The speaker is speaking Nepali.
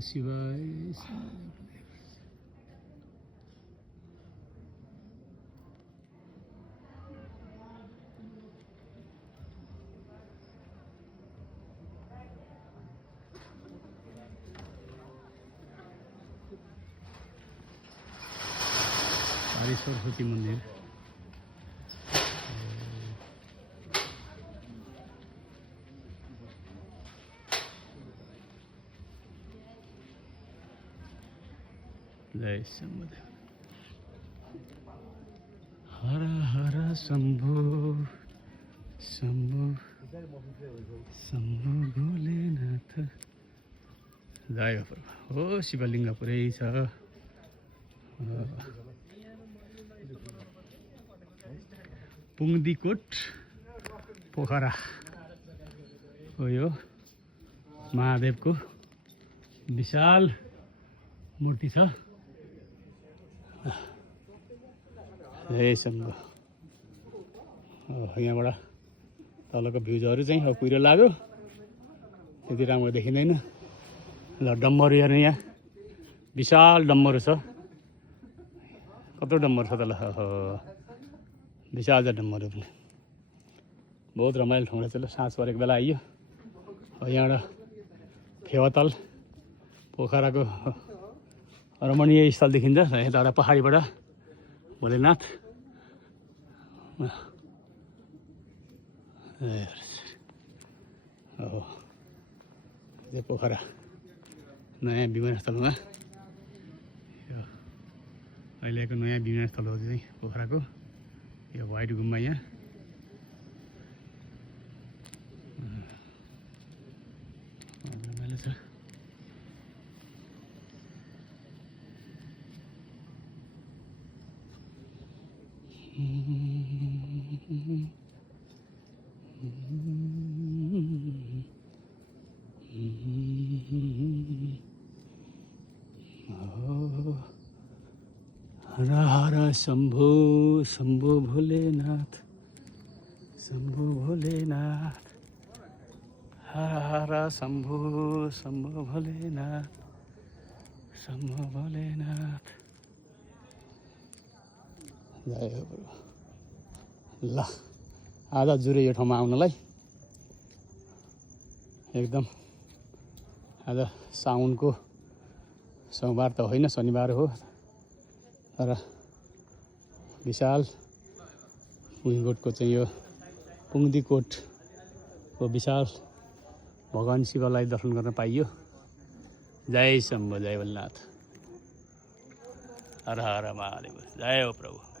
शिवाय सरस्वती मंदिर जय शंभुदेव हर हर शंभु शंभु शंभु भोलेनाथ जय हो शिवलिंग पुरै छ पुङ्दीकोट पोखरा हो यो महादेवको विशाल मूर्ति छ जय शम्भु यहाँबाट तलको भ्यूजहरू चाहिँ अब कुहिरो लाग्यो त्यति राम्रो देखिँदैन ल डम्बरु हेर्नु यहाँ विशाल डम्बरु छ कत्रो डम्बर छ त ल विशाल छ डम्बरु पनि बहुत रमाइलो ठाउँ रहेछ ल साँझ परेको बेला आइयो यहाँबाट फेवाताल पोखराको रमणीय स्थल देखिन्छ यताबाट पहाडीबाट भोलेनाथ यो पोखरा नयाँ विमानस्थलमा यो अहिलेको नयाँ विमानस्थल हो चाहिँ पोखराको यो व्हाइट गुम्बा यहाँ रमाइलो छ हर हर शंभु शंभु भोलेनाथ शंभु भोलेनाथ हर हर शंभु शंभु भोलेनाथ शंभु भोलेनाथ जय हो ल आज जुरे यो ठाउँमा आउनलाई एकदम आज साउनको सोमबार त होइन शनिबार हो तर विशाल पुङ्दीकोटको चाहिँ यो पुङ्दीकोटको विशाल भगवान शिवलाई दर्शन गर्न पाइयो जय शम्भु जय भोलेनाथ हर हर महादेव जय हो प्रभु।